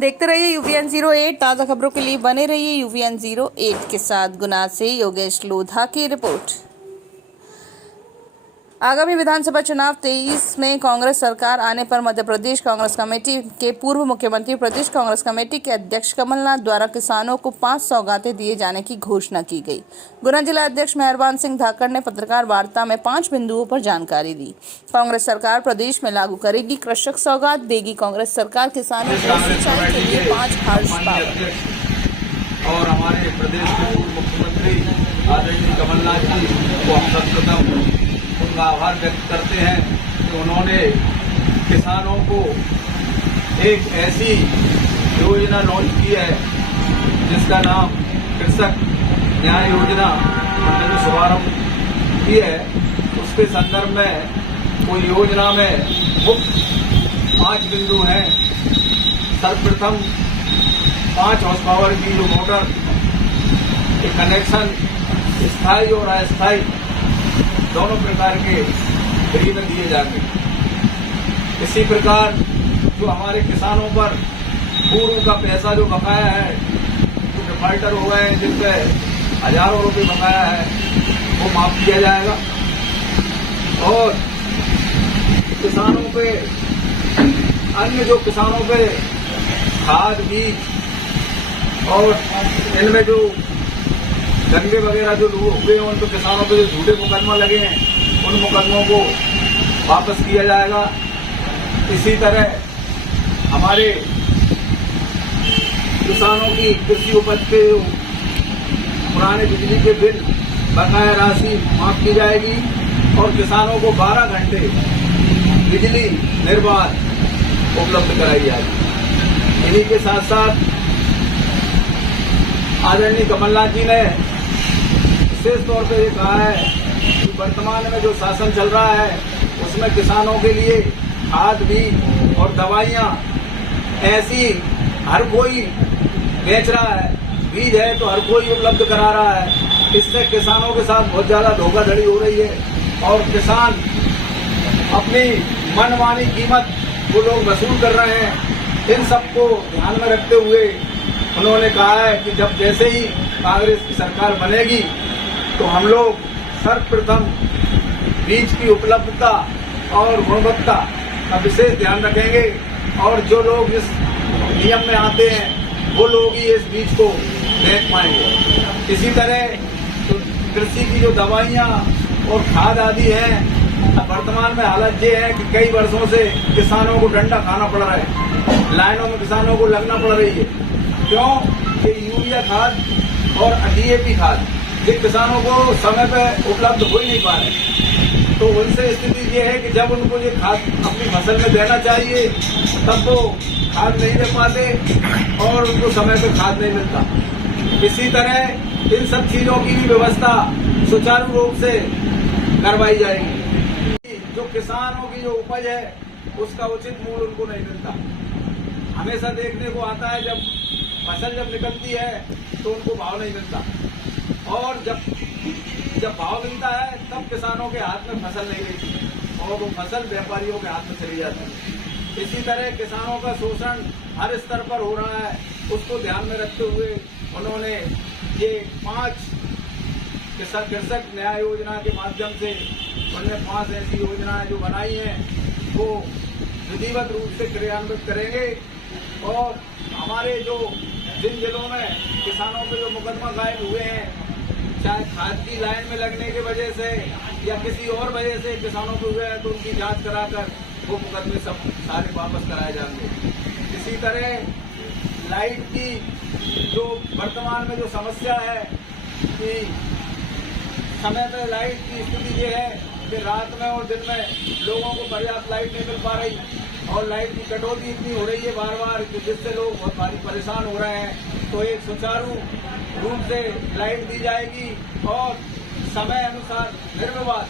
देखते रहिए UVN08 ताज़ा खबरों के लिए बने रहिए UVN08 के साथ। गुना से योगेश लोधा की रिपोर्ट। आगामी विधानसभा चुनाव 23 में कांग्रेस सरकार आने पर मध्य प्रदेश कांग्रेस कमेटी के पूर्व मुख्यमंत्री प्रदेश कांग्रेस कमेटी के अध्यक्ष कमलनाथ द्वारा किसानों को 5 सौगातें दिए जाने की घोषणा की गई। गुना जिला अध्यक्ष मेहरबान सिंह धाकड़ ने पत्रकार वार्ता में 5 बिंदुओं पर जानकारी दी। कांग्रेस सरकार प्रदेश में लागू करेगी कृषक सौगात, देगी कांग्रेस सरकार किसानों को सिंचाई के लिए 5 हार्स पावर। और हमारे प्रदेश के पूर्व मुख्यमंत्री आदरणीय कमलनाथ जी को हम सर्वप्रथम उनका आभार व्यक्त करते हैं कि उन्होंने किसानों को एक ऐसी योजना लॉन्च की है जिसका नाम कृषक न्याय योजना उन्होंने शुभारंभ की है। उसके संदर्भ में कोई योजना में मुख्य 5 बिंदु हैं। सर्वप्रथम 5 हॉर्स पावर की जो मोटर के कनेक्शन स्थायी और अस्थायी दोनों प्रकार के फ्री में दिए जाएंगे। इसी प्रकार जो हमारे किसानों पर पूर्व का पैसा जो बकाया है, जो डिफाल्टर हो गए जिन पे हजारों रुपए बकाया है, वो माफ किया जाएगा। और किसानों पे अन्य जो किसानों पे खाद बीज और इनमें जो दंगे वगैरह जो हुए हैं, उन तो किसानों पे जो झूठे मुकदमा लगे हैं, उन मुकदमों को वापस किया जाएगा। इसी तरह हमारे किसानों की कृषि उपज पे पुराने बिजली के बिल बकाया राशि माफ की जाएगी और किसानों को 12 घंटे बिजली निर्बाध उपलब्ध कराई जाएगी। इन्हीं के साथ साथ आदरणीय कमलनाथ जी ने विशेष तौर पर ये कहा है कि वर्तमान में जो शासन चल रहा है उसमें किसानों के लिए खाद बीज और दवाइयां ऐसी हर कोई बेच रहा है, बीज है तो हर कोई उपलब्ध करा रहा है। इससे किसानों के साथ बहुत ज्यादा धोखाधड़ी हो रही है और किसान अपनी मनमानी कीमत वो लोग वसूल कर रहे हैं। इन सबको ध्यान में रखते हुए उन्होंने कहा है कि जब जैसे ही कांग्रेस की सरकार बनेगी तो हम लोग सर्वप्रथम बीज की उपलब्धता और गुणवत्ता का विशेष ध्यान रखेंगे और जो लोग इस नियम में आते हैं वो लोग ही इस बीज को बेच पाएंगे। इसी तरह तो कृषि की जो दवाइयां और खाद आदि हैं, वर्तमान में हालत ये है कि कई वर्षों से किसानों को डंडा खाना पड़ रहा है, लाइनों में किसानों को लगना पड़ रही है। क्यों कि यूरिया खाद और DAP खाद ये किसानों को समय पे उपलब्ध हो ही नहीं पा रहे। तो उनसे स्थिति ये है कि जब उनको ये खाद अपनी फसल में देना चाहिए तब वो खाद नहीं दे पाते और उनको समय पे खाद नहीं मिलता। इसी तरह इन सब चीजों की भी व्यवस्था सुचारू रूप से करवाई जाएगी। जो किसानों की जो उपज है उसका उचित मूल्य उनको नहीं मिलता। हमेशा देखने को आता है जब फसल निकलती है तो उनको भाव नहीं मिलता और जब भाव मिलता है तब किसानों के हाथ में फसल नहीं रहती और वो फसल व्यापारियों के हाथ में चली जाती है। इसी तरह किसानों का शोषण हर स्तर पर हो रहा है, उसको ध्यान में रखते हुए उन्होंने ये 5 कृषक न्याय योजना के माध्यम से उन्होंने 5 ऐसी योजनाएं जो बनाई हैं वो विधिवत रूप से क्रियान्वित करेंगे। और हमारे जो जिन जिलों में किसानों के जो मुकदमा कायम हुए हैं, चाहे खाद की लाइन में लगने की वजह से या किसी और वजह से किसानों को हुए हैं, तो उनकी जांच कराकर वो मुकदमे सब सारे वापस कराए जाएंगे। इसी तरह लाइट की जो वर्तमान में जो समस्या है कि समय पर लाइट की स्थिति ये है कि रात में और दिन में लोगों को पर्याप्त लाइट नहीं मिल पा रही और लाइट की कटौती इतनी हो रही है बार बार जिससे लोग बहुत भारी परेशान हो रहे हैं। तो एक सुचारू रूप से लाइट दी जाएगी और समय अनुसार निर्विवाद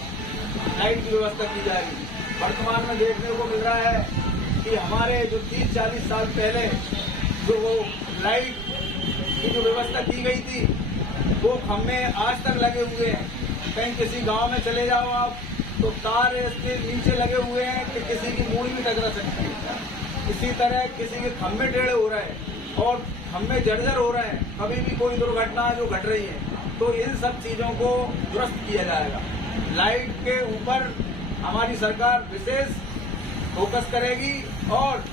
लाइट की व्यवस्था की जाएगी। वर्तमान में देखने को मिल रहा है कि हमारे जो 30-40 साल पहले जो वो लाइट की जो व्यवस्था की गई थी वो खम्भे आज तक लगे हुए हैं। कहीं किसी गांव में चले जाओ आप तो तार इसके नीचे लगे हुए हैं कि किसी की मूड़ी भी टकरा सकती है। इसी तरह किसी के खम्भे टेढ़े हो रहे हैं और खम्भे जर्जर हो रहे हैं, कभी भी कोई दुर्घटना जो घट रही है, तो इन सब चीजों को दुरुस्त किया जाएगा। लाइट के ऊपर हमारी सरकार विशेष फोकस करेगी और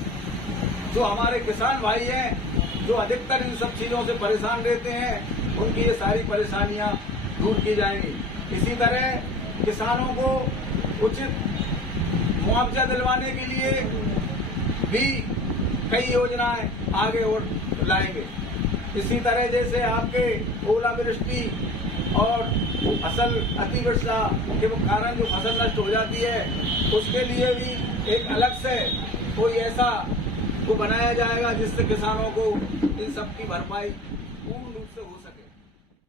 जो हमारे किसान भाई हैं जो अधिकतर इन सब चीजों से परेशान रहते हैं, उनकी ये सारी परेशानियां दूर की जाएंगी। इसी तरह किसानों को उचित मुआवजा दिलवाने के लिए भी कई योजनाएं आगे और लाएंगे। इसी तरह जैसे आपके ओलावृष्टि और फसल अतिवर्षा के कारण जो फसल नष्ट हो जाती है, उसके लिए भी एक अलग से कोई ऐसा वो बनाया जाएगा जिससे किसानों को इन सब की भरपाई